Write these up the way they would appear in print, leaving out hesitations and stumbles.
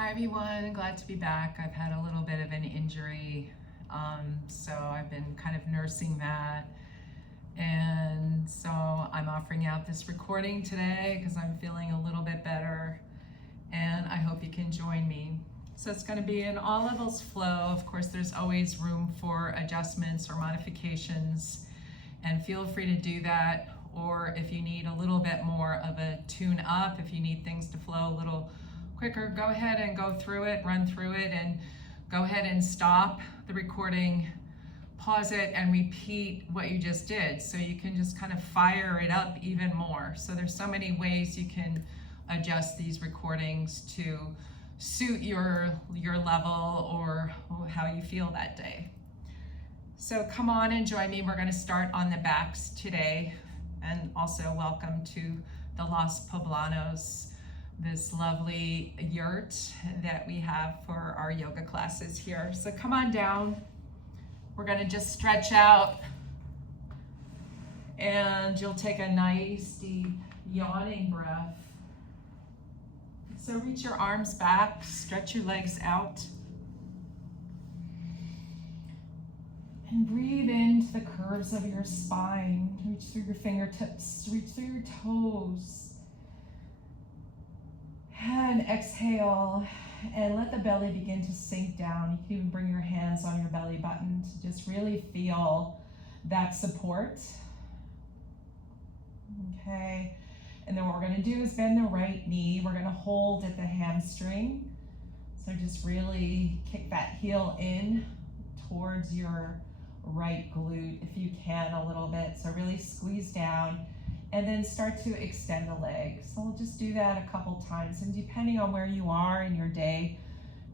Hi everyone, glad to be back. I've had a little bit of an injury, so I've been kind of nursing that. And so I'm offering out this recording today because I'm feeling a little bit better, and I hope you can join me. So it's going to be an all levels flow. Of course, there's always room for adjustments or modifications, and feel free to do that. Or if you need a little bit more of a tune up, if you need things to flow a little quicker, go ahead and go through it, run through it, and go ahead and stop the recording, pause it, and repeat what you just did. So you can just kind of fire it up even more. So there's so many ways you can adjust these recordings to suit your level or how you feel that day. So come on and join me. We're going to start on the backs today. And also welcome to the Los Poblanos, this lovely yurt that we have for our yoga classes here. So come on down. We're going to just stretch out, and you'll take a nice deep yawning breath. So reach your arms back, stretch your legs out, and breathe into the curves of your spine. Reach through your fingertips, reach through your toes. And exhale, and let the belly begin to sink down. You can even bring your hands on your belly button to just really feel that support. Okay, and then what we're going to do is bend the right knee. We're going to hold at the hamstring. So just really kick that heel in towards your right glute if you can a little bit. So really squeeze down. And then start to extend the leg. So we'll just do that a couple times. And depending on where you are in your day,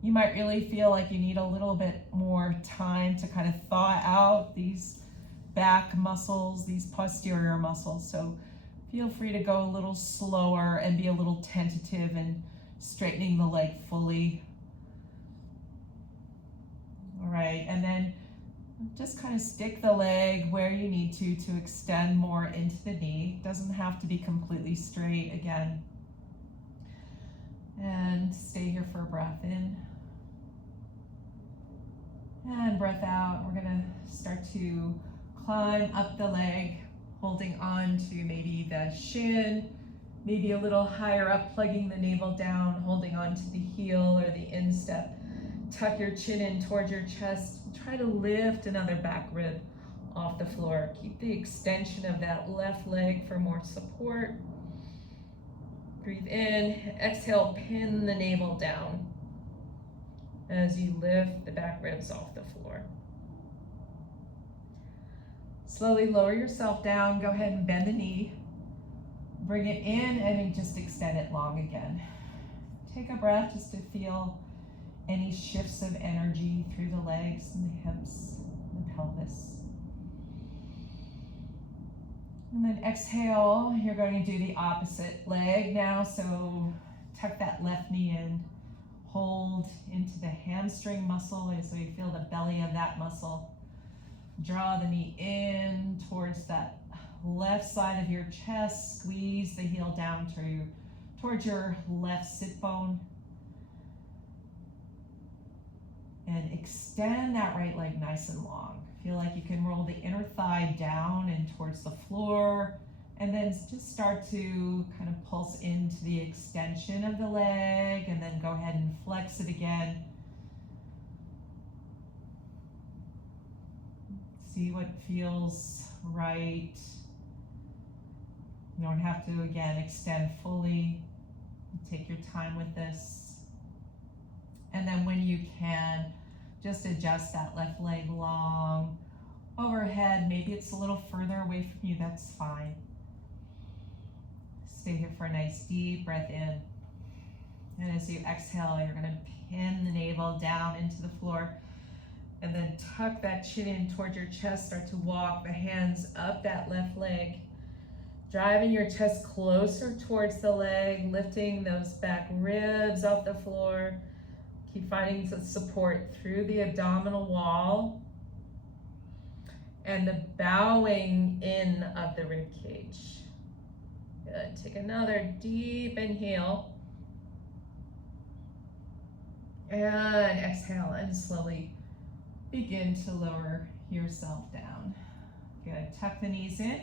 you might really feel like you need a little bit more time to kind of thaw out these back muscles, these posterior muscles. So feel free to go a little slower and be a little tentative in straightening the leg fully. All right, and then just kind of stick the leg where you need to extend more into the knee. Doesn't have to be completely straight again. And stay here for a breath in. And breath out. We're going to start to climb up the leg, holding on to maybe the shin, maybe a little higher up, plugging the navel down, holding on to the heel or the instep. Tuck your chin in towards your chest. Try to lift another back rib off the floor. Keep the extension of that left leg for more support. Breathe in. Exhale, pin the navel down as you lift the back ribs off the floor. Slowly lower yourself down. Go ahead and bend the knee. Bring it in and then just extend it long again. Take a breath just to feel any shifts of energy through the legs and the hips and the pelvis. And then exhale, you're going to do the opposite leg now. So tuck that left knee in, hold into the hamstring muscle so you feel the belly of that muscle. Draw the knee in towards that left side of your chest, squeeze the heel down towards your left sit bone. And extend that right leg nice and long. Feel like you can roll the inner thigh down and towards the floor. And then just start to kind of pulse into the extension of the leg. And then go ahead and flex it again. See what feels right. You don't have to, again, extend fully. Take your time with this. And then when you can, just adjust that left leg long overhead. Maybe it's a little further away from you, that's fine. Stay here for a nice deep breath in. And as you exhale, you're gonna pin the navel down into the floor and then tuck that chin in towards your chest. Start to walk the hands up that left leg, driving your chest closer towards the leg, lifting those back ribs off the floor. Keep finding some support through the abdominal wall and the bowing in of the rib cage. Good. Take another deep inhale. And exhale and slowly begin to lower yourself down. Good, tuck the knees in.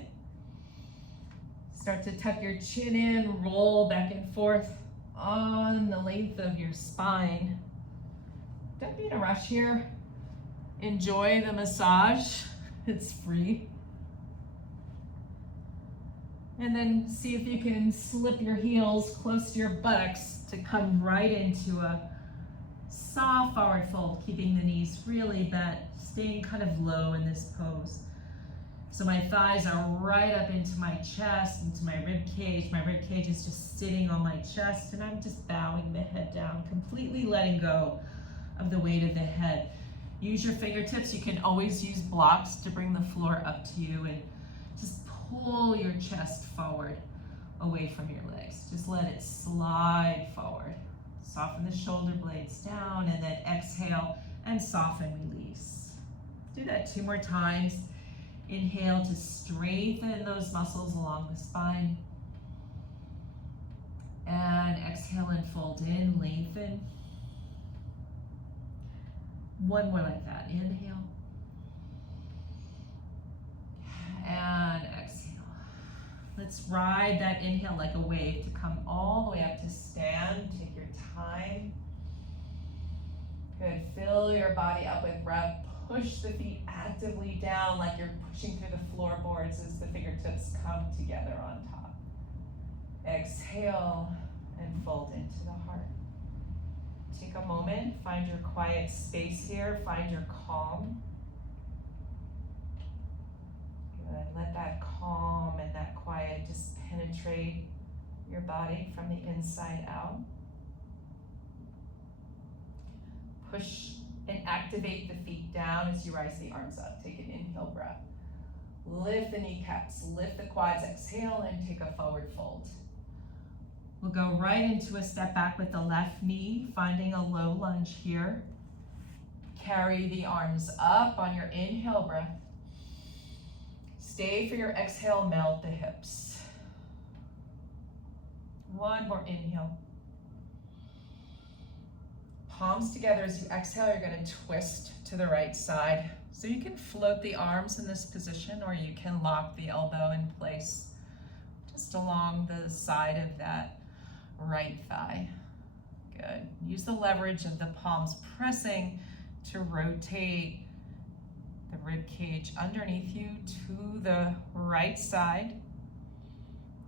Start to tuck your chin in, roll back and forth on the length of your spine. Don't be in a rush here. Enjoy the massage, it's free. And then see if you can slip your heels close to your buttocks to come right into a soft forward fold, keeping the knees really bent, staying kind of low in this pose. So my thighs are right up into my chest, into my rib cage. My rib cage is just sitting on my chest, and I'm just bowing the head down, completely letting go of the weight of the head. Use your fingertips. You can always use blocks to bring the floor up to you, and just pull your chest forward away from your legs. Just let it slide forward. Soften the shoulder blades down, and then exhale and soften, release. Do that 2 more times. Inhale to strengthen those muscles along the spine. And exhale and fold in, lengthen. 1 more like that. Inhale. And exhale. Let's ride that inhale like a wave to come all the way up to stand. Take your time. Good. Fill your body up with breath. Push the feet actively down like you're pushing through the floorboards as the fingertips come together on top. Exhale and fold into the heart. Take a moment, find your quiet space here, find your calm. Good. Let that calm and that quiet just penetrate your body from the inside out. Push and activate the feet down as you rise the arms up. Take an inhale breath. Lift the kneecaps, lift the quads, exhale and take a forward fold. We'll go right into a step back with the left knee, finding a low lunge here. Carry the arms up on your inhale breath. Stay for your exhale, melt the hips. 1 more inhale. Palms together as you exhale, you're going to twist to the right side. So you can float the arms in this position, or you can lock the elbow in place just along the side of that right thigh. Good. Use the leverage of the palms pressing to rotate the rib cage underneath you to the right side.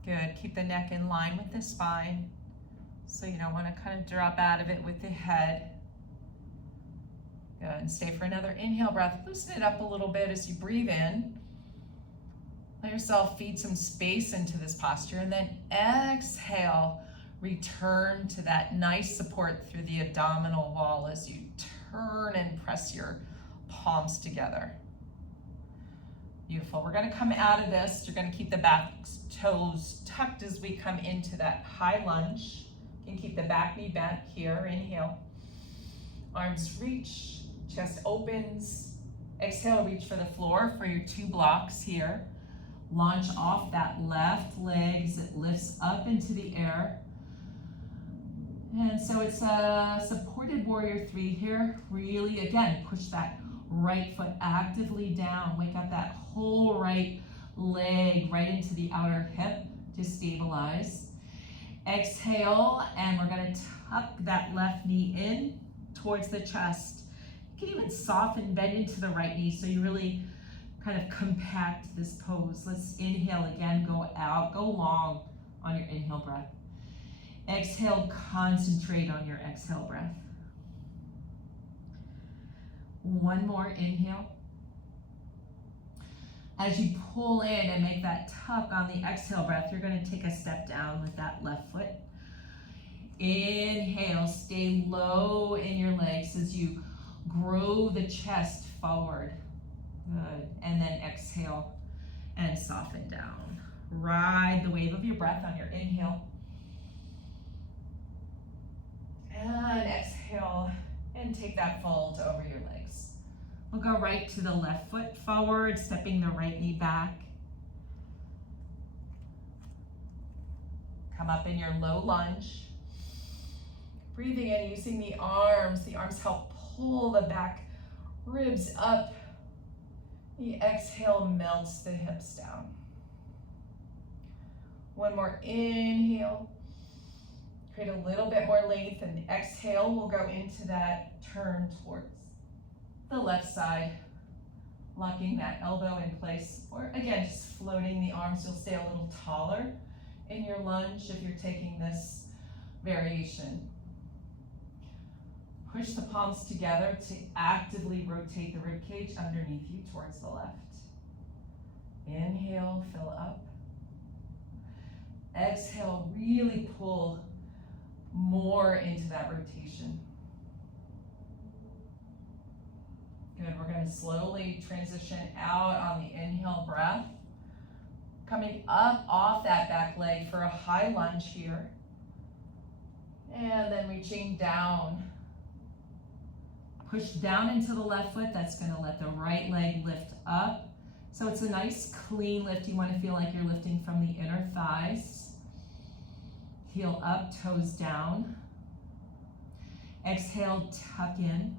Good. Keep the neck in line with the spine. So you don't want to kind of drop out of it with the head. Good. And stay for another inhale breath. Loosen it up a little bit as you breathe in. Let yourself feed some space into this posture, and then exhale. Return to that nice support through the abdominal wall as you turn and press your palms together. Beautiful. We're going to come out of this. You're going to keep the back toes tucked as we come into that high lunge. You can keep the back knee bent here. Inhale. Arms reach, chest opens. Exhale, reach for the floor for your 2 blocks here. Launch off that left leg as it lifts up into the air. And so it's a supported warrior 3 here. Really, again, push that right foot actively down. Wake up that whole right leg right into the outer hip to stabilize. Exhale, and we're going to tuck that left knee in towards the chest. You can even soften, bend into the right knee so you really kind of compact this pose. Let's inhale again, go out, go long on your inhale breath. Exhale, concentrate on your exhale breath. 1 more inhale. As you pull in and make that tuck on the exhale breath, you're going to take a step down with that left foot. Inhale, stay low in your legs as you grow the chest forward. Good. And then exhale and soften down. Ride the wave of your breath on your inhale. And exhale and take that fold over your legs. We'll go right to the left foot forward, stepping the right knee back. Come up in your low lunge. Breathing in, using the arms. The arms help pull the back ribs up. The exhale melts the hips down. One more inhale. Create a little bit more length, and the exhale will go into that turn towards the left side, locking that elbow in place, or again, just floating the arms. You'll stay a little taller in your lunge if you're taking this variation. Push the palms together to actively rotate the rib cage underneath you towards the left. Inhale, fill up. Exhale, really pull more into that rotation. Good, we're going to slowly transition out on the inhale breath. Coming up off that back leg for a high lunge here. And then reaching down. Push down into the left foot. That's going to let the right leg lift up. So it's a nice clean lift. You want to feel like you're lifting from the inner thighs. Heel up, toes down. Exhale, tuck in.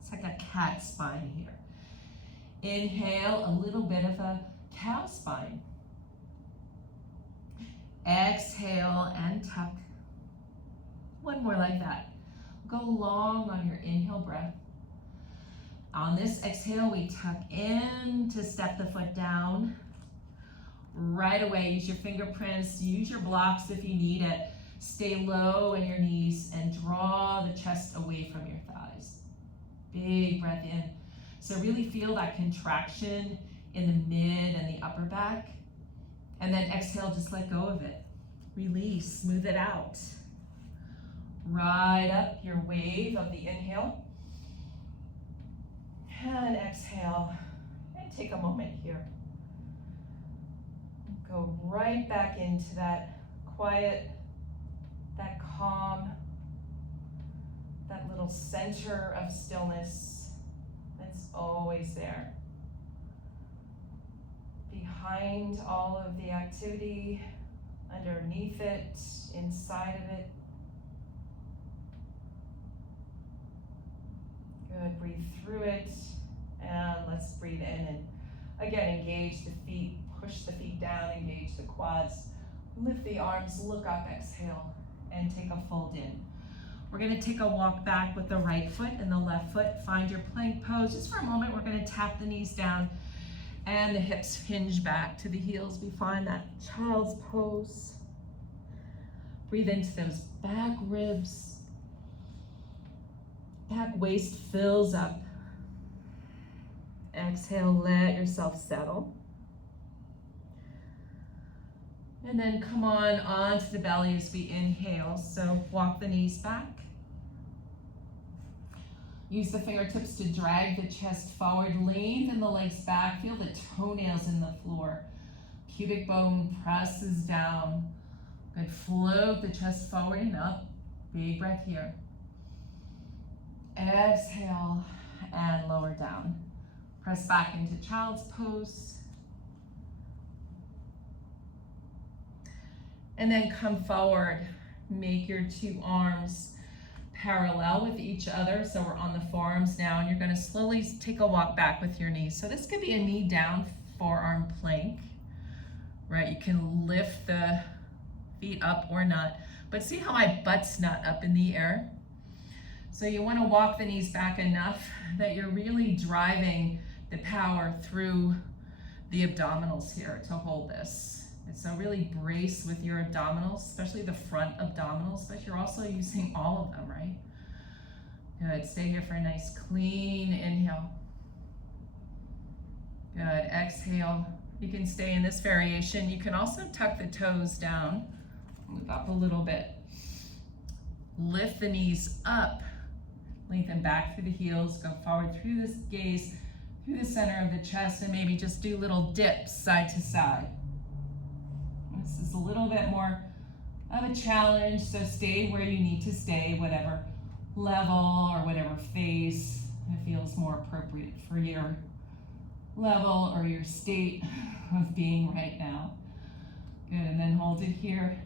It's like a cat spine here. Inhale, a little bit of a cow spine. Exhale and tuck. One more like that. Go long on your inhale breath. On this exhale, we tuck in to step the foot down. Right away, use your fingerprints, use your blocks if you need it. Stay low in your knees and draw the chest away from your thighs. Big breath in. So really feel that contraction in the mid and the upper back. And then exhale, just let go of it. Release, smooth it out. Ride up your wave of the inhale. And exhale. And take a moment here. Go right back into that quiet, that calm, that little center of stillness that's always there. Behind all of the activity, underneath it, inside of it. Good, breathe through it, and let's breathe in and again engage the feet, push the feet down, engage the quads, lift the arms, look up, exhale, and take a fold in. We're going to take a walk back with the right foot and the left foot. Find your plank pose. Just for a moment, we're going to tap the knees down and the hips hinge back to the heels. We find that child's pose. Breathe into those back ribs. Back waist fills up. Exhale, let yourself settle. And then come on onto the belly as we inhale. So walk the knees back. Use the fingertips to drag the chest forward. Lengthen the legs back. Feel the toenails in the floor. Pubic bone presses down. Good. Float the chest forward and up. Big breath here. Exhale and lower down. Press back into child's pose. And then come forward. Make your two arms parallel with each other. So we're on the forearms now, and you're going to slowly take a walk back with your knees. So this could be a knee down forearm plank, right? You can lift the feet up or not, but see how my butt's not up in the air? So you want to walk the knees back enough that you're really driving the power through the abdominals here to hold this. And so really brace with your abdominals, especially the front abdominals, but you're also using all of them, right? Good, stay here for a nice clean inhale. Good, exhale. You can stay in this variation. You can also tuck the toes down, move up a little bit. Lift the knees up, lengthen back through the heels, go forward through this gaze, through the center of the chest, and maybe just do little dips side to side. This is a little bit more of a challenge, so stay where you need to stay, whatever level or whatever phase it feels more appropriate for your level or your state of being right now. Good, and then hold it here.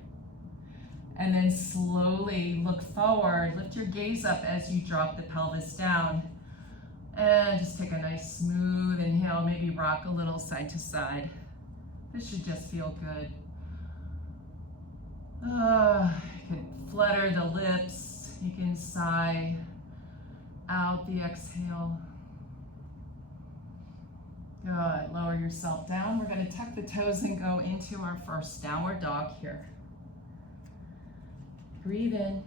And then slowly look forward, lift your gaze up as you drop the pelvis down. And just take a nice smooth inhale, maybe rock a little side to side. This should just feel good. You can flutter the lips, you can sigh out the exhale. Good, lower yourself down. We're gonna tuck the toes and go into our first downward dog here. Breathe in.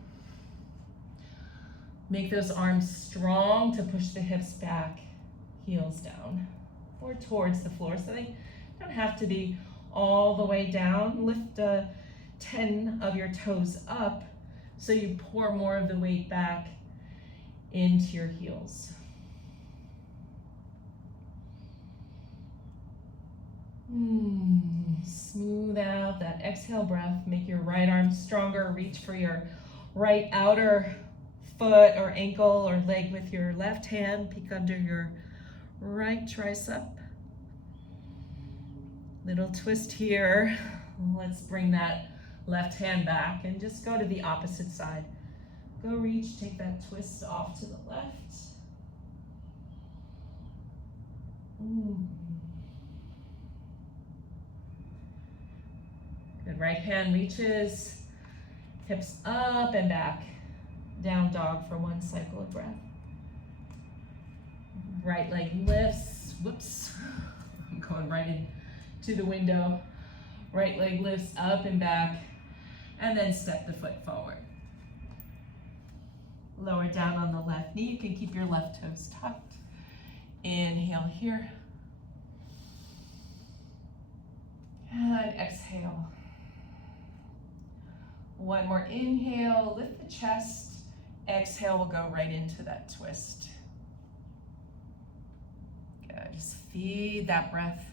Make those arms strong to push the hips back, heels down, or towards the floor. So they don't have to be all the way down. Lift 10 of your toes up so you pour more of the weight back into your heels. Smooth out that exhale breath. Make your right arm stronger. Reach for your right outer foot or ankle or leg with your left hand. Peek under your right tricep. Little twist here. Let's bring that left hand back and just go to the opposite side. Go reach, take that twist off to the left. Good, right hand reaches, hips up and back. Down dog for one cycle of breath. Right leg lifts, whoops, I'm going right into the window. Right leg lifts up and back, and then step the foot forward. Lower down on the left knee. You can keep your left toes tucked. Inhale here. And exhale. One more inhale, lift the chest. Exhale, we'll go right into that twist. Good, just feed that breath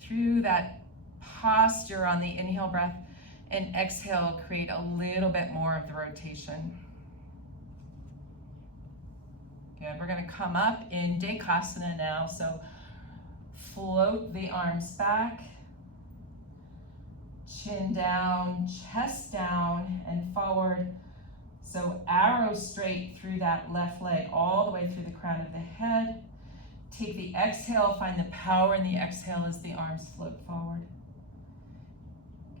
through that posture on the inhale breath, and exhale, create a little bit more of the rotation. Good, we're gonna come up in Dekasana now, so float the arms back, chin down, chest down, and forward. So arrow straight through that left leg, all the way through the crown of the head. Take the exhale, find the power in the exhale as the arms float forward.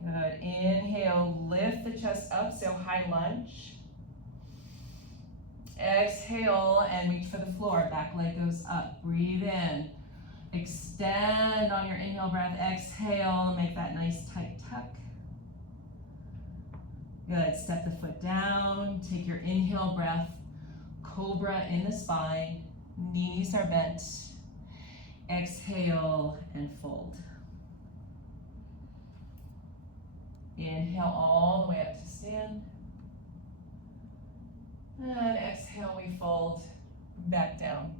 Good, inhale, lift the chest up, so high lunge. Exhale and reach for the floor, back leg goes up, breathe in. Extend on your inhale breath, exhale, make that nice tight tuck. Good, step the foot down, take your inhale breath, cobra in the spine, knees are bent. Exhale and fold. Inhale all the way up to stand. And exhale, we fold back down.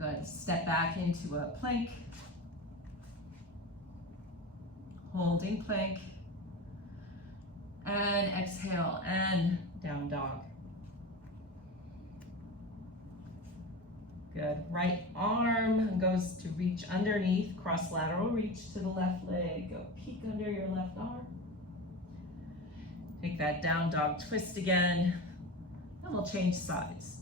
Good, step back into a plank. Holding plank. And exhale and down dog. Good, right arm goes to reach underneath, cross lateral reach to the left leg. Go peek under your left arm. Take that down dog twist again, and we'll change sides.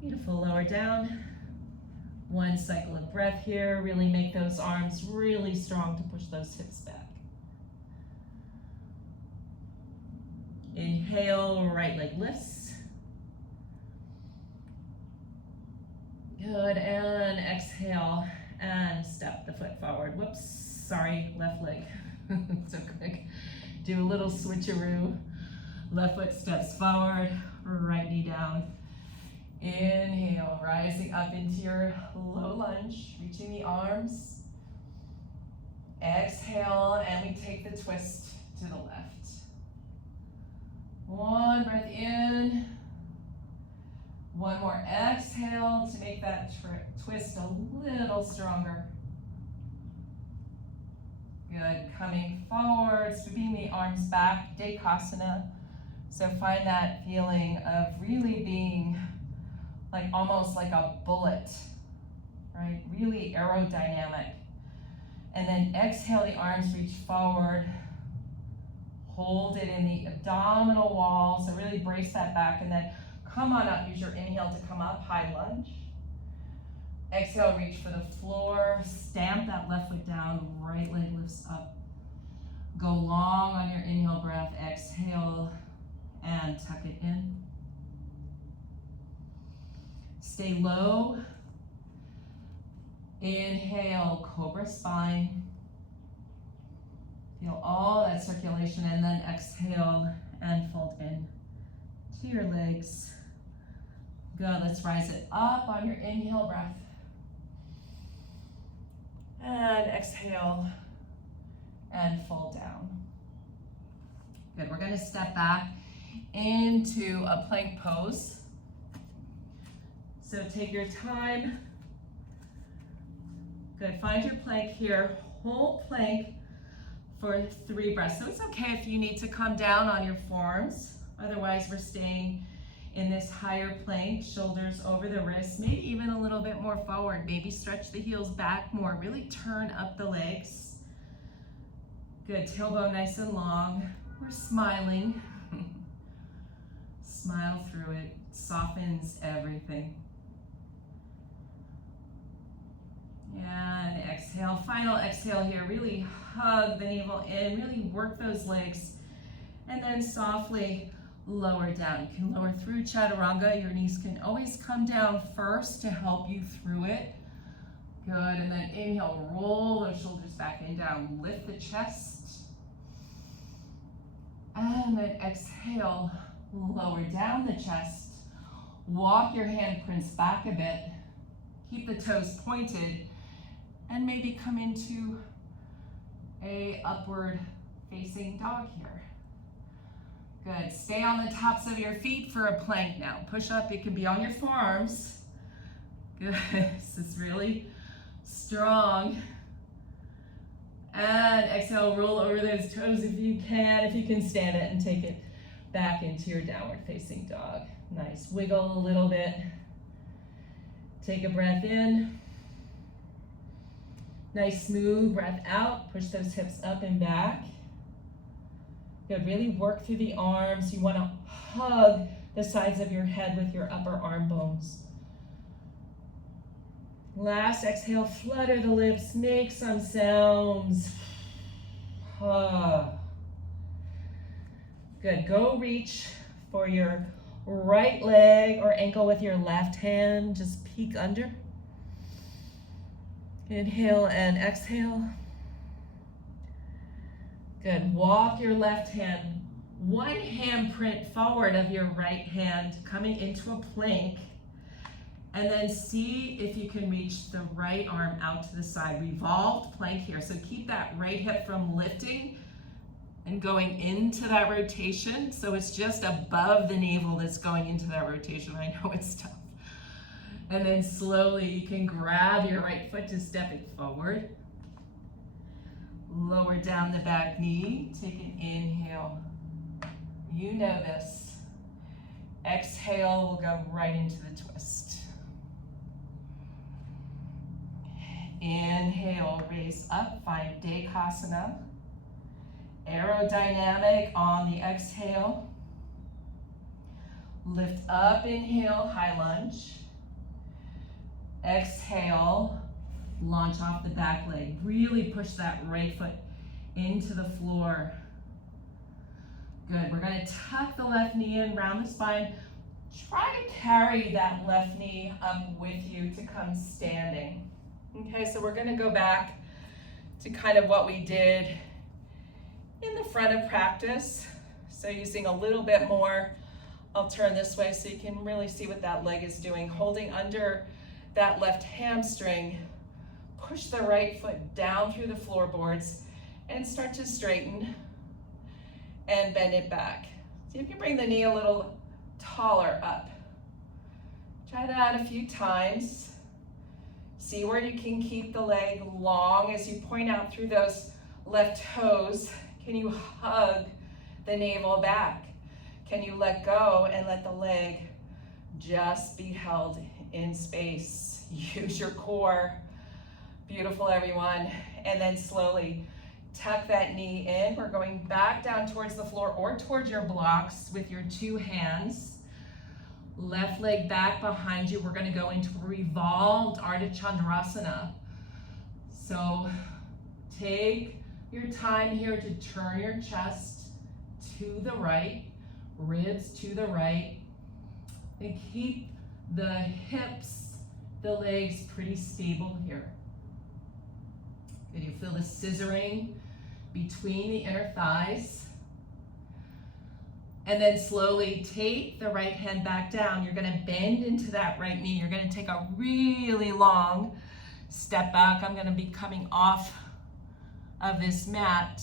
Beautiful, lower down. One cycle of breath here. Really make those arms really strong to push those hips back. Inhale, right leg lifts. Good, and exhale, and step the foot forward. Whoops, sorry, left leg. So quick. Do a little switcheroo. Left foot steps forward, right knee down. Inhale, rising up into your low lunge, reaching the arms. Exhale, and we take the twist to the left. One breath in. One more exhale to make that twist a little stronger. Good, coming forward, sweeping the arms back, Dekasana. So find that feeling of really being like almost like a bullet really aerodynamic. And then exhale, the arms reach forward. Hold it in the abdominal wall, so really brace that back, and then come on up. Use your inhale to come up, high lunge. Exhale, reach for the floor. Stamp that left foot down, right leg lifts up. Go long on your inhale breath. Exhale and tuck it in. Stay low. Inhale, cobra spine. Feel all that circulation, and then exhale and fold in to your legs. Good, let's rise it up on your inhale breath. And exhale and fold down. Good, we're gonna step back into a plank pose. So take your time. Good, find your plank here. Hold plank for 3 breaths. So it's okay if you need to come down on your forearms. Otherwise, we're staying in this higher plank, shoulders over the wrists, maybe even a little bit more forward. Maybe stretch the heels back more. Really turn up the legs. Good, tailbone nice and long. We're smiling. Smile through it. Softens everything. And exhale, final exhale here. Really hug the navel in, really work those legs. And then softly lower down. You can lower through chaturanga. Your knees can always come down first to help you through it. Good, and then inhale, roll those shoulders back and down. Lift the chest. And then exhale, lower down the chest. Walk your handprints back a bit. Keep the toes pointed. And maybe come into a upward facing dog here. Good, stay on the tops of your feet for a plank now. Push up, it can be on your forearms. Good, this is really strong. And exhale, roll over those toes if you can stand it, and take it back into your downward facing dog. Nice, wiggle a little bit. Take a breath in. Nice smooth breath out. Push those hips up and back. Good, really work through the arms. You want to hug the sides of your head with your upper arm bones. Last exhale, flutter the lips, make some sounds. Good, go reach for your right leg or ankle with your left hand. Just peek under. Inhale and exhale. Good, walk your left hand, one handprint forward of your right hand, coming into a plank. And then see if you can reach the right arm out to the side. Revolved plank here. So keep that right hip from lifting and going into that rotation. So it's just above the navel that's going into that rotation. I know it's tough. And then slowly you can grab your right foot to step it forward. Lower down the back knee. Take an inhale. You know this. Exhale, we'll go right into the twist. Inhale, raise up, find Dekasana. Aerodynamic on the exhale. Lift up, inhale, high lunge. Exhale, launch off the back leg. Really push that right foot into the floor. Good, we're gonna tuck the left knee in, round the spine. Try to carry that left knee up with you to come standing. Okay, so we're gonna go back to kind of what we did in the front of practice. So using a little bit more, I'll turn this way so you can really see what that leg is doing. Holding under that left hamstring, push the right foot down through the floorboards and start to straighten and bend it back. See if you bring the knee a little taller up. Try that a few times. See where you can keep the leg long as you point out through those left toes. Can you hug the navel back? Can you let go and let the leg just be held in space? Use your core Beautiful, everyone. And then slowly tuck that knee in. We're going back down towards the floor or towards your blocks with your two hands. Left leg back behind you. We're going to go into revolved Ardha Chandrasana. So take your time here to turn your chest to the right, ribs to the right, and keep the hips, the legs pretty stable here. Good, you feel the scissoring between the inner thighs. And then slowly take the right hand back down. You're gonna bend into that right knee. You're gonna take a really long step back. I'm gonna be coming off of this mat.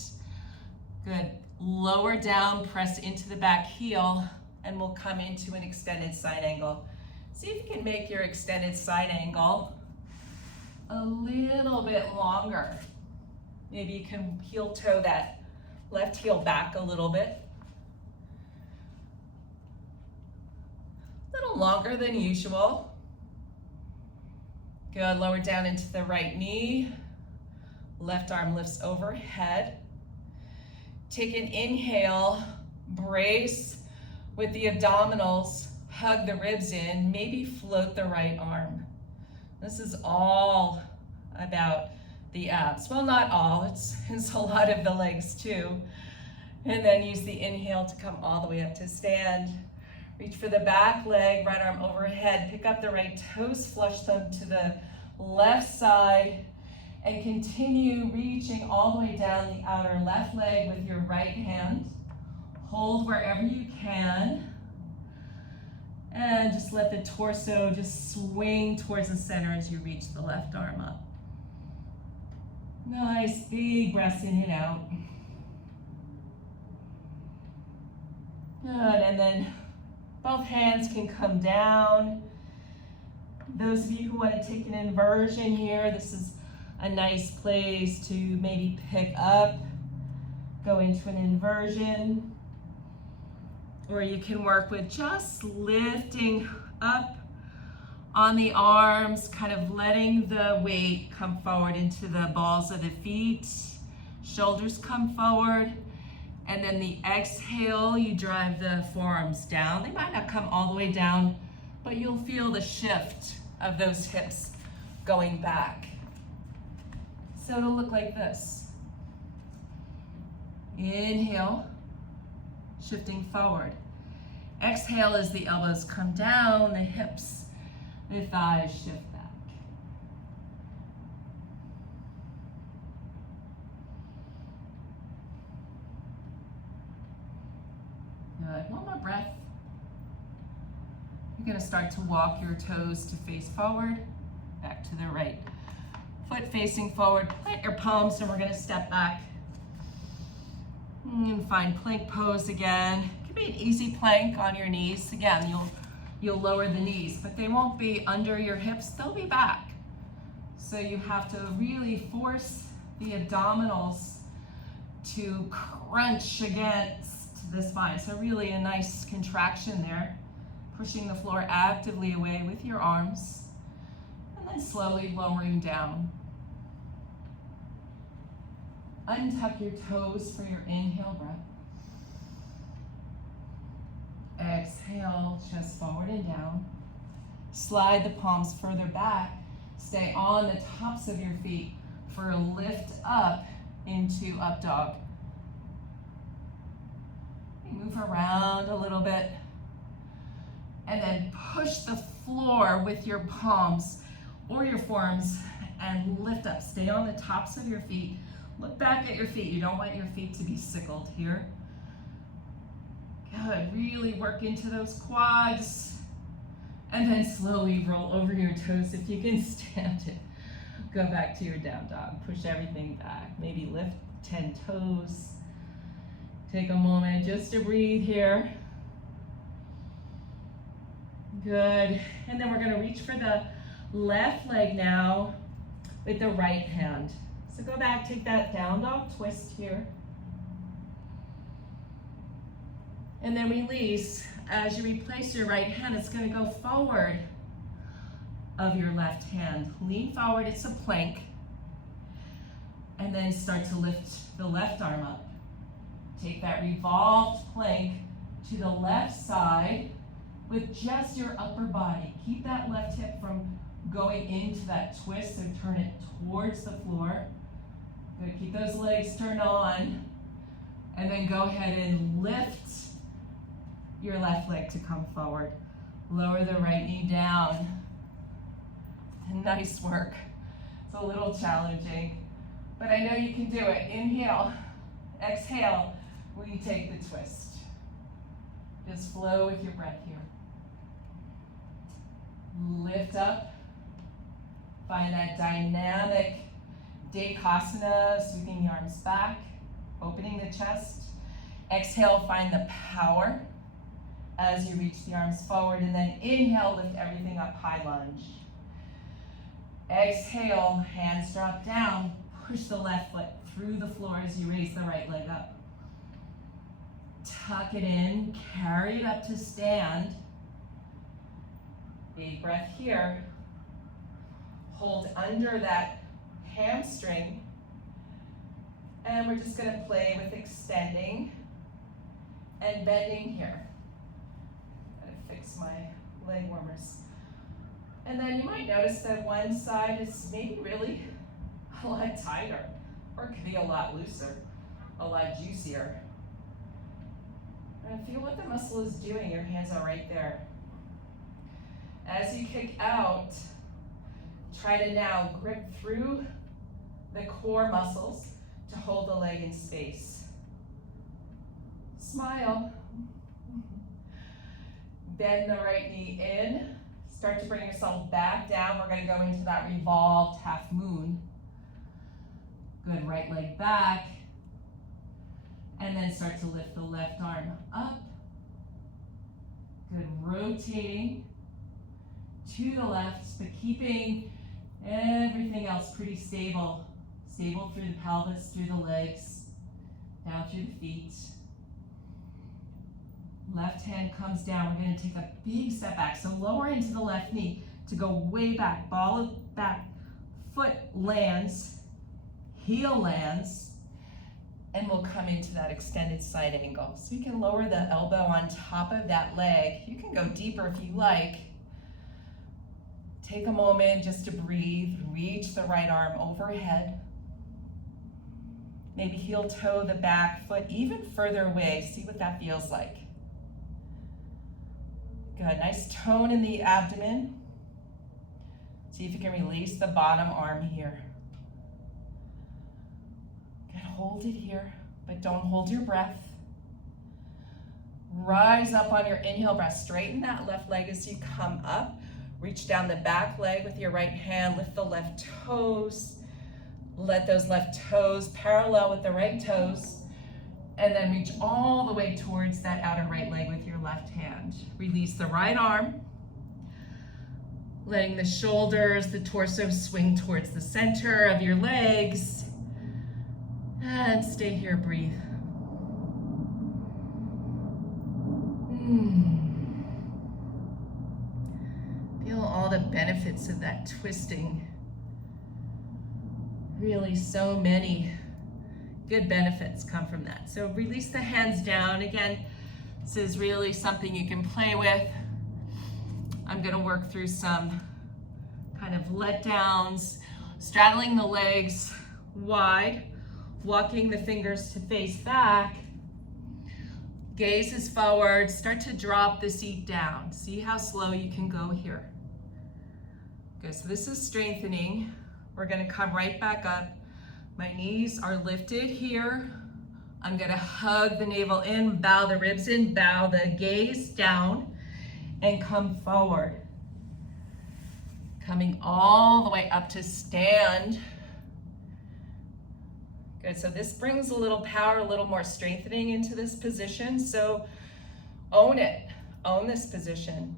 Good, lower down, press into the back heel, and we'll come into an extended side angle. See if you can make your extended side angle a little bit longer. Maybe you can heel toe that left heel back a little bit. A little longer than usual. Good, lower down into the right knee. Left arm lifts overhead. Take an inhale, brace with the abdominals, hug the ribs in, maybe float the right arm. This is all about the abs. Well, not all, it's a lot of the legs too. And then use the inhale to come all the way up to stand. Reach for the back leg, right arm overhead. Pick up the right toes, flush them to the left side, and continue reaching all the way down the outer left leg with your right hand. Hold wherever you can. And just let the torso just swing towards the center as you reach the left arm up. Nice, big breaths in and out. Good, and then both hands can come down. Those of you who want to take an inversion here, this is a nice place to maybe pick up, go into an inversion. Or you can work with just lifting up on the arms, kind of letting the weight come forward into the balls of the feet. Shoulders come forward. And then the exhale, you drive the forearms down. They might not come all the way down, but you'll feel the shift of those hips going back. So it'll look like this. Inhale, shifting forward. Exhale as the elbows come down, the hips, the thighs shift back. Good, one more breath. You're gonna start to walk your toes to face forward, back to the right. Foot facing forward, plant your palms, and we're gonna step back. And find plank pose again. It could be an easy plank on your knees. Again, you'll lower the knees, but they won't be under your hips, they'll be back. So you have to really force the abdominals to crunch against the spine. So really a nice contraction there. Pushing the floor actively away with your arms, and then slowly lowering down. Untuck your toes for your inhale breath. Exhale, chest forward and down. Slide the palms further back. Stay on the tops of your feet for a lift up into up dog. Move around a little bit. And then push the floor with your palms or your forearms and lift up. Stay on the tops of your feet. Look back at your feet. You don't want your feet to be sickled here. Good, really work into those quads. And then slowly roll over your toes if you can stand it. Go back to your down dog. Push everything back. Maybe lift 10 toes. Take a moment just to breathe here. Good, and then we're gonna reach for the left leg now with the right hand. So go back, take that down dog twist here. And then release. As you replace your right hand, it's gonna go forward of your left hand. Lean forward, it's a plank. And then start to lift the left arm up. Take that revolved plank to the left side with just your upper body. Keep that left hip from going into that twist, so turn it towards the floor. Good, keep those legs turned on. And then go ahead and lift your left leg to come forward. Lower the right knee down. Nice work. It's a little challenging, but I know you can do it. Inhale, exhale, we take the twist. Just flow with your breath here. Lift up. Find that dynamic Dekasana, sweeping the arms back, opening the chest. Exhale, find the power as you reach the arms forward, and then inhale, lift everything up, high lunge. Exhale, hands drop down, push the left foot through the floor as you raise the right leg up. Tuck it in, carry it up to stand. Big breath here. Hold under that hamstring. And we're just gonna play with extending and bending here. Gotta fix my leg warmers. And then you might notice that one side is maybe really a lot tighter, or it could be a lot looser, a lot juicier. And feel what the muscle is doing. Your hands are right there. As you kick out, try to now grip through the core muscles to hold the leg in space. Smile. Bend the right knee in. Start to bring yourself back down. We're going to go into that revolved half moon. Good, right leg back. And then start to lift the left arm up. Good, rotating to the left, but keeping everything else pretty stable. Stable through the pelvis, through the legs, down through the feet. Left hand comes down. We're going to take a big step back. So lower into the left knee to go way back. Ball it back. Foot lands. Heel lands. And we'll come into that extended side angle. So you can lower the elbow on top of that leg. You can go deeper if you like. Take a moment just to breathe. Reach the right arm overhead. Maybe heel toe the back foot even further away. See what that feels like. Good, nice tone in the abdomen. See if you can release the bottom arm here. Good, hold it here, but don't hold your breath. Rise up on your inhale breath. Straighten that left leg as you come up. Reach down the back leg with your right hand. Lift the left toes. Let those left toes parallel with the right toes. And then reach all the way towards that outer right leg with your left hand. Release the right arm. Letting the shoulders, the torso swing towards the center of your legs. And stay here, breathe. Feel all the benefits of that twisting. Really, so many good benefits come from that. So release the hands down. Again, this is really something you can play with. I'm gonna work through some kind of let downs, straddling the legs wide, walking the fingers to face back, gaze is forward, start to drop the seat down. See how slow you can go here. Good, so this is strengthening. We're gonna come right back up. My knees are lifted here. I'm gonna hug the navel in, bow the ribs in, bow the gaze down, and come forward. Coming all the way up to stand. Good, so this brings a little power, a little more strengthening into this position. So own it, own this position.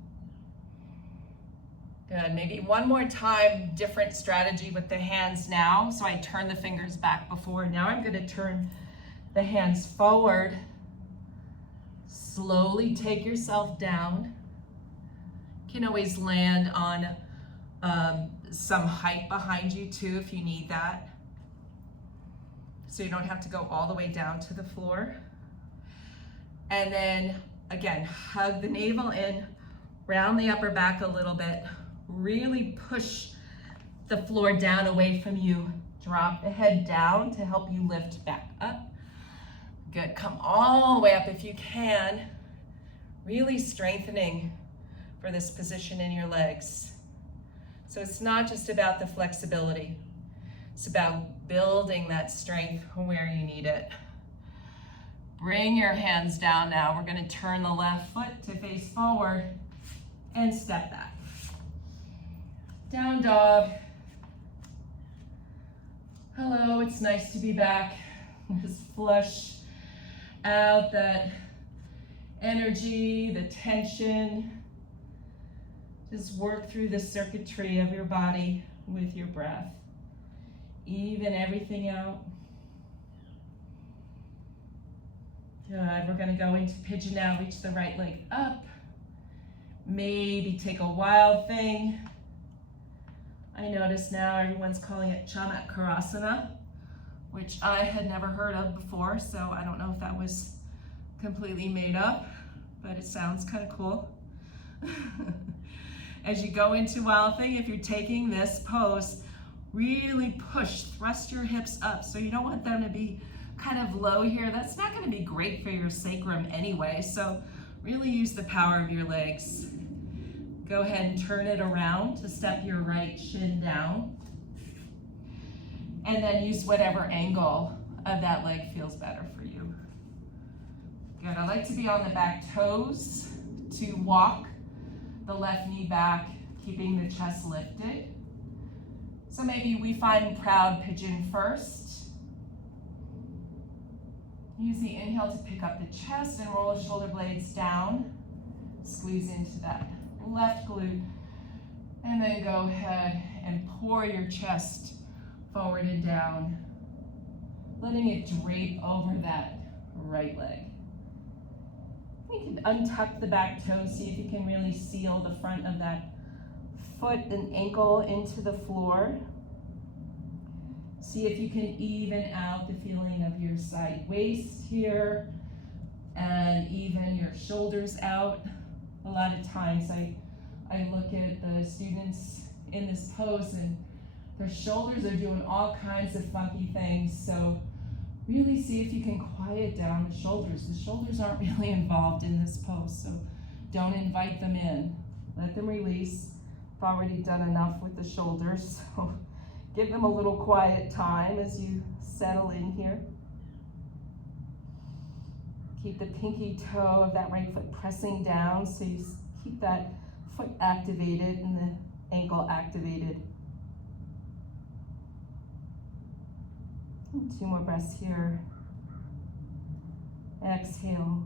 Good, maybe one more time, different strategy with the hands now. So I turn the fingers back before. Now I'm gonna turn the hands forward. Slowly take yourself down. You can always land on some height behind you too if you need that. so you don't have to go all the way down to the floor. And then again, hug the navel in, round the upper back a little bit, really push the floor down away from you. Drop the head down to help you lift back up. Good, come all the way up if you can. Really strengthening for this position in your legs. So it's not just about the flexibility. It's about building that strength where you need it. Bring your hands down now. We're gonna turn the left foot to face forward and step back. Down dog. Hello, it's nice to be back. Just flush out that energy, the tension. Just work through the circuitry of your body with your breath. Even everything out. Good, we're gonna go into pigeon now. Reach the right leg up. Maybe take a wild thing. I notice now everyone's calling it Chamakarasana, which I had never heard of before, so I don't know if that was completely made up, but it sounds kind of cool. As you go into wild thing, if you're taking this pose, really push, thrust your hips up. So you don't want them to be kind of low here. That's not going to be great for your sacrum anyway, so really use the power of your legs. Go ahead and turn it around to step your right shin down. And then use whatever angle of that leg feels better for you. Good, I like to be on the back toes to walk the left knee back, keeping the chest lifted. So maybe we find proud pigeon first. Use the inhale to pick up the chest and roll the shoulder blades down. Squeeze into that left glute. And then go ahead and pour your chest forward and down, letting it drape over that right leg. You can untuck the back toes, see if you can really seal the front of that foot and ankle into the floor. See if you can even out the feeling of your side waist here and even your shoulders out. A lot of times I look at the students in this pose and their shoulders are doing all kinds of funky things. So really see if you can quiet down the shoulders. The shoulders aren't really involved in this pose, so don't invite them in. Let them release. I've already done enough with the shoulders, so give them a little quiet time as you settle in here. Keep the pinky toe of that right foot pressing down so you keep that foot activated and the ankle activated. 2 more breaths here. Exhale.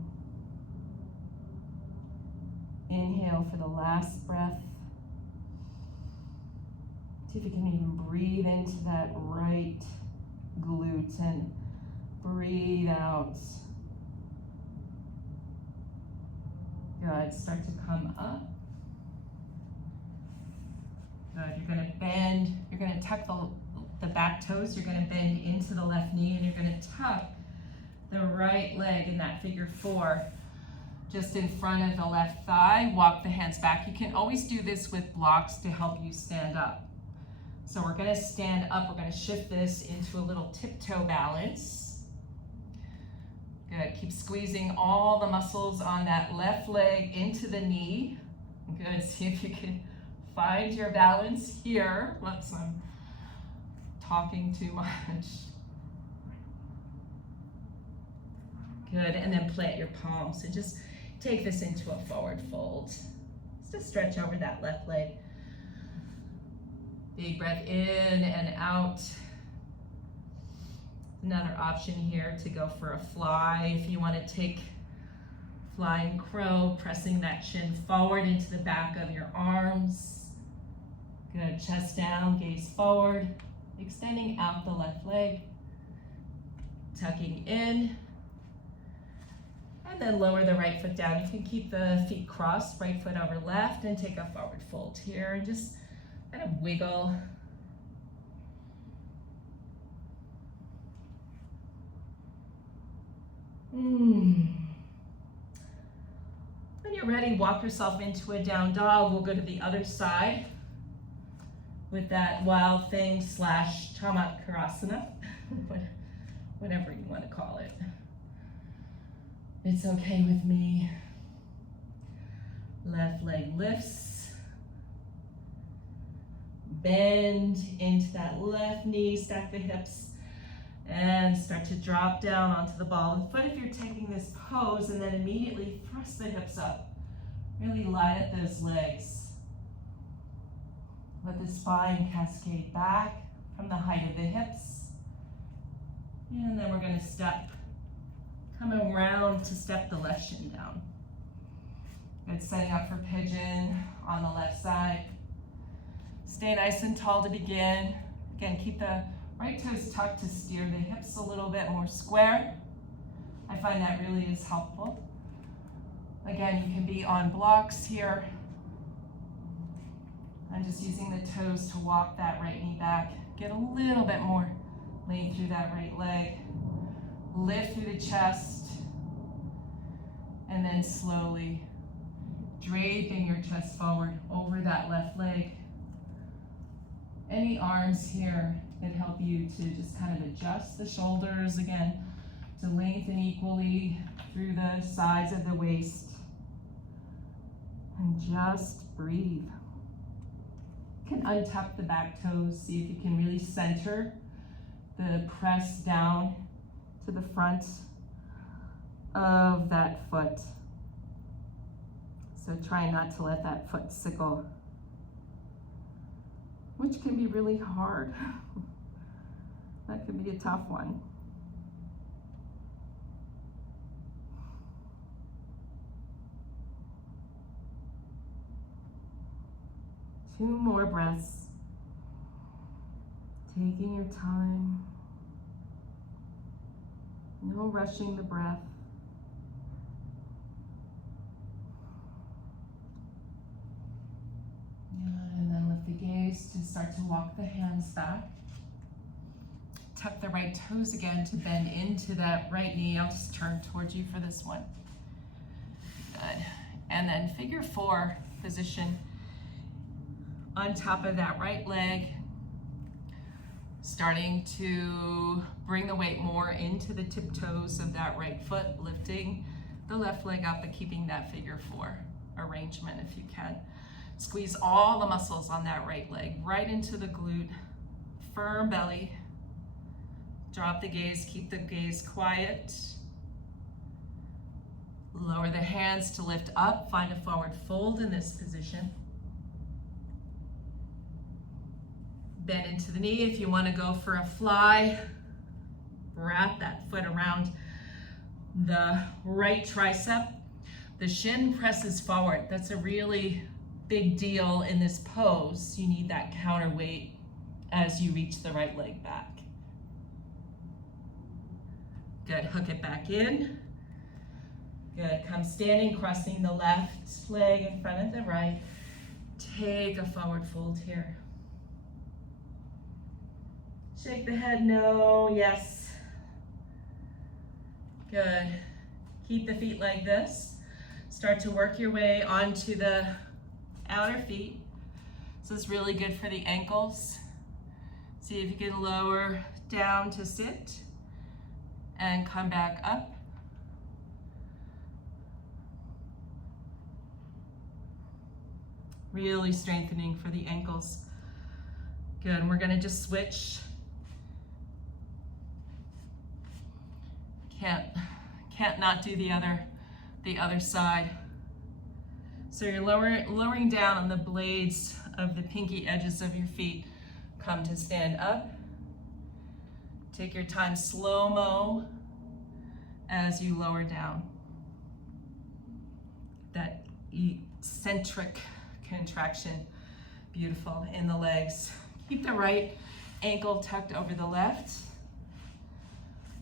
Inhale for the last breath. See if you can even breathe into that right glute and breathe out. Good, start to come up. Good, you're gonna bend, you're gonna tuck the back toes, you're gonna bend into the left knee and you're gonna tuck the right leg in that figure 4 just in front of the left thigh. Walk the hands back. You can always do this with blocks to help you stand up. So we're gonna stand up, we're gonna shift this into a little tiptoe balance. Good, keep squeezing all the muscles on that left leg into the knee. Good, see if you can find your balance here. Whoops, I'm talking too much. Good, and then plant your palms. So just take this into a forward fold. Just to stretch over that left leg. Big breath in and out. Another option here to go for a fly. If you want to take flying crow, pressing that chin forward into the back of your arms. Good, chest down, gaze forward. Extending out the left leg, tucking in, and then lower the right foot down. You can keep the feet crossed, right foot over left, and take a forward fold here, and just kind of wiggle. you're ready, walk yourself into a down dog. We'll go to the other side with that wild thing / Chamakarasana, whatever you want to call it. It's okay with me. Left leg lifts. Bend into that left knee, stack the hips, and start to drop down onto the ball of the foot if you're taking this pose, and then immediately thrust the hips up. Really light up those legs. Let the spine cascade back from the height of the hips. And then we're going to step, coming around to step the left shin down. Good, setting up for pigeon on the left side. Stay nice and tall to begin. Again, keep the right toes tucked to steer the hips a little bit more square. I find that really is helpful. Again, you can be on blocks here. I'm just using the toes to walk that right knee back. Get a little bit more length through that right leg. Lift through the chest. And then slowly draping your chest forward over that left leg. Any arms here that help you to just kind of adjust the shoulders again to lengthen equally through the sides of the waist. And just breathe. You can untuck the back toes, see if you can really center the press down to the front of that foot. So try not to let that foot sickle, which can be really hard. That could be a tough one. Two more breaths. Taking your time. No rushing the breath. And then lift the gaze to start to walk the hands back. Tuck the right toes again to bend into that right knee. I'll just turn towards you for this one. Good. And then figure 4 position on top of that right leg. Starting to bring the weight more into the tiptoes of that right foot, lifting the left leg up and keeping that figure 4 arrangement if you can. Squeeze all the muscles on that right leg, right into the glute, firm belly. Drop the gaze, keep the gaze quiet. Lower the hands to lift up, find a forward fold in this position. Bend into the knee. If you want to go for a fly, wrap that foot around the right tricep. The shin presses forward. That's a really big deal in this pose. You need that counterweight as you reach the right leg back. Good, hook it back in. Good, come standing, crossing the left leg in front of the right. Take a forward fold here. Shake the head, no, yes. Good. Keep the feet like this. Start to work your way onto the outer feet. This is really good for the ankles. See if you can lower down to sit and come back up. Really strengthening for the ankles. Good, and we're gonna just switch. Can't not do the other side. So you're lowering down on the blades of the pinky edges of your feet. Come to stand up. Take your time, slow-mo, as you lower down. That eccentric contraction, beautiful in the legs. Keep the right ankle tucked over the left.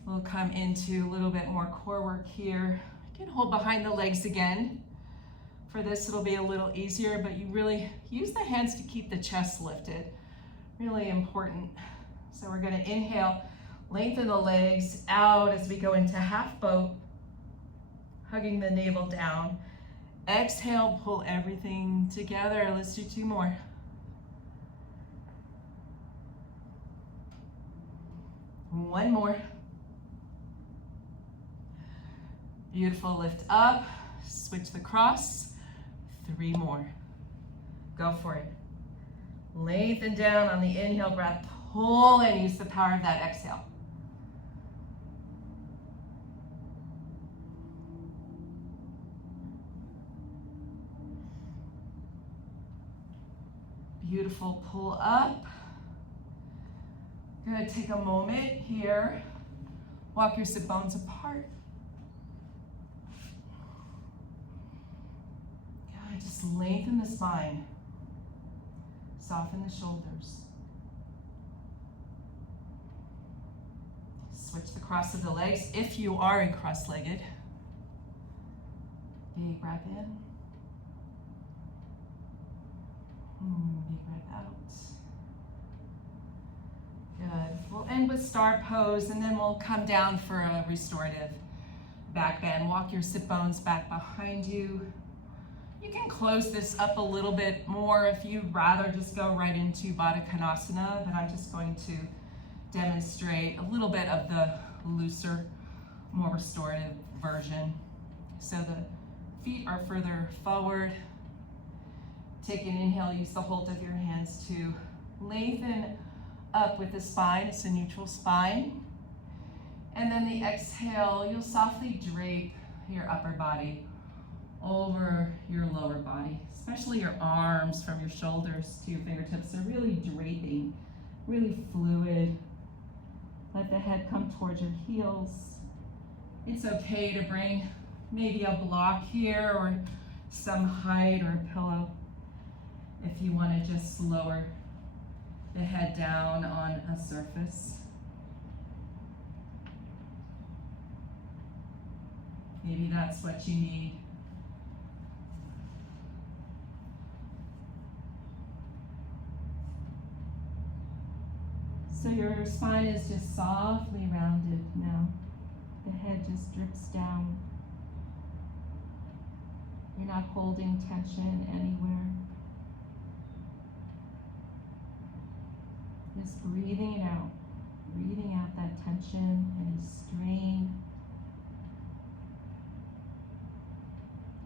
We'll come into a little bit more core work here. You can hold behind the legs again. For this, it'll be a little easier, but you really use the hands to keep the chest lifted. Really important. So we're gonna inhale, lengthen the legs out as we go into half boat, hugging the navel down. Exhale, pull everything together. Let's do 2 more. One more. Beautiful, lift up, switch the cross. 3 more. Go for it. Lengthen down on the inhale breath. Pull and use the power of that exhale. Beautiful, pull up. Good, take a moment here. Walk your sit bones apart. Good, just lengthen the spine. Soften the shoulders. Switch the cross of the legs if you are a cross-legged. Big breath in. Big breath out. Good. We'll end with star pose and then we'll come down for a restorative back bend. Walk your sit bones back behind you. You can close this up a little bit more if you'd rather just go right into Baddha Konasana, but I'm just going to demonstrate a little bit of the looser, more restorative version. So the feet are further forward. Take an inhale, use the hold of your hands to lengthen up with the spine. It's a neutral spine. And then the exhale, you'll softly drape your upper body over your lower body, especially your arms from your shoulders to your fingertips. They're really draping, really fluid. Let the head come towards your heels. It's okay to bring maybe a block here or some height or a pillow if you want to just lower the head down on a surface. Maybe that's what you need. So your spine is just softly rounded now. The head just drips down. You're not holding tension anywhere. Just breathing it out. Breathing out that tension, any strain,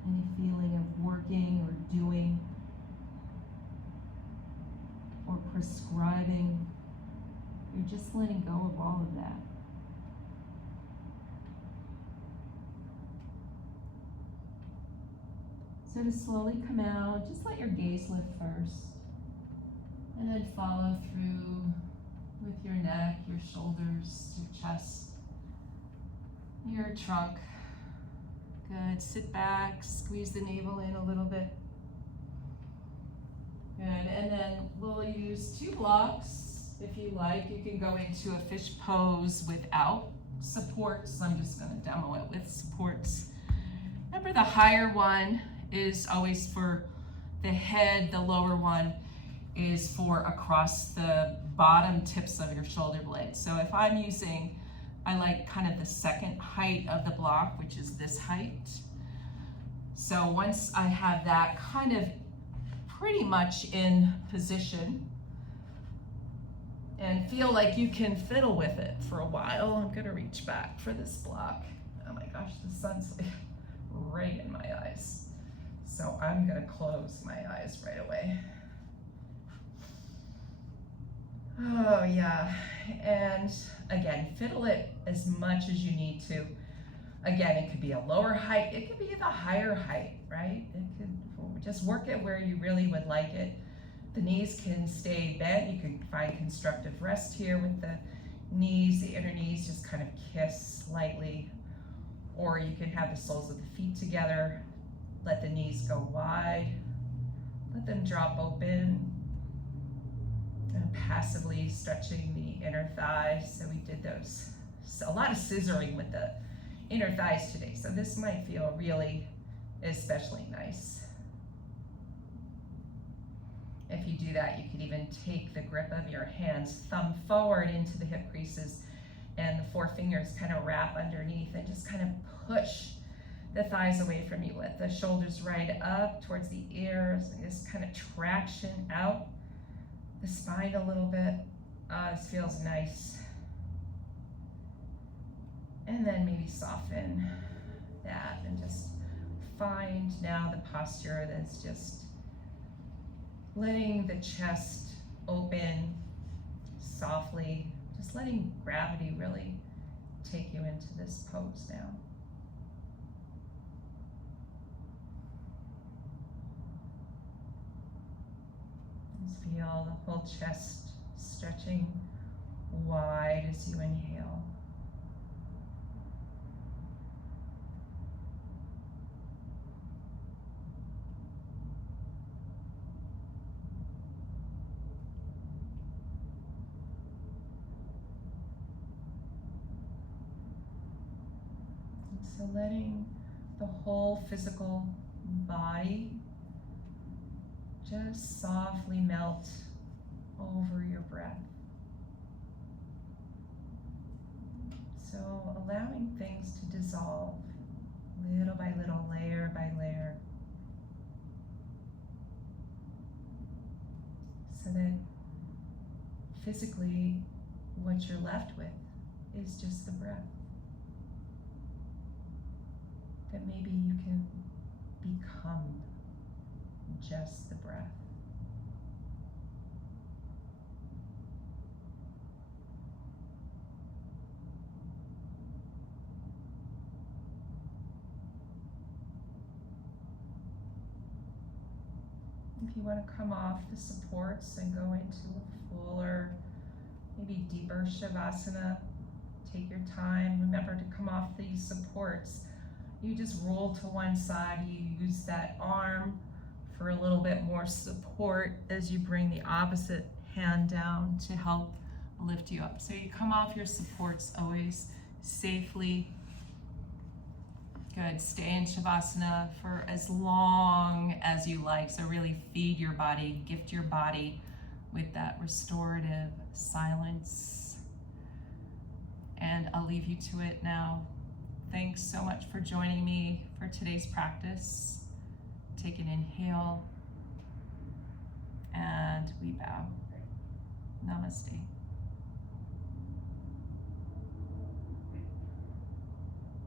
any feeling of working or doing or prescribing. You're just letting go of all of that. So to slowly come out, just let your gaze lift first. And then follow through with your neck, your shoulders, your chest, your trunk. Good, sit back, squeeze the navel in a little bit. Good, and then we'll use 2 blocks. If you like, you can go into a fish pose without supports. I'm just gonna demo it with supports. Remember, the higher one is always for the head, the lower one is for across the bottom tips of your shoulder blades. So if I'm using, I like kind of the second height of the block, which is this height. So once I have that kind of pretty much in position and feel like you can fiddle with it for a while, I'm gonna reach back for this block. Oh my gosh, the sun's like right in my eyes. So I'm gonna close my eyes right away. Oh yeah, and again, fiddle it as much as you need to. Again, it could be a lower height, it could be the higher height, right? It could just work it where you really would like it. The knees can stay bent. You can find constructive rest here with the knees, the inner knees just kind of kiss slightly, or you can have the soles of the feet together. Let the knees go wide, let them drop open. And passively stretching the inner thighs. So we did those, a lot of scissoring with the inner thighs today. So this might feel really especially nice. If you do that, you can even take the grip of your hands, thumb forward into the hip creases, and the 4 fingers kind of wrap underneath and just kind of push the thighs away from you. Let the shoulders right up towards the ears, and just kind of traction out the spine a little bit. This feels nice. And then maybe soften that and just find now the posture that's just letting the chest open softly, just letting gravity really take you into this pose now. Just feel the whole chest stretching wide as you inhale. So letting the whole physical body just softly melt over your breath. So allowing things to dissolve little by little, layer by layer, so that physically what you're left with is just the breath. That maybe you can become just the breath. If you want to come off the supports and go into a fuller, maybe deeper Shavasana, take your time. Remember to come off these supports. You just roll to one side. You use that arm for a little bit more support as you bring the opposite hand down to help lift you up. So you come off your supports always safely. Good. Stay in Shavasana for as long as you like. So really feed your body, gift your body with that restorative silence. And I'll leave you to it now. Thanks so much for joining me for today's practice. Take an inhale and we bow. Namaste.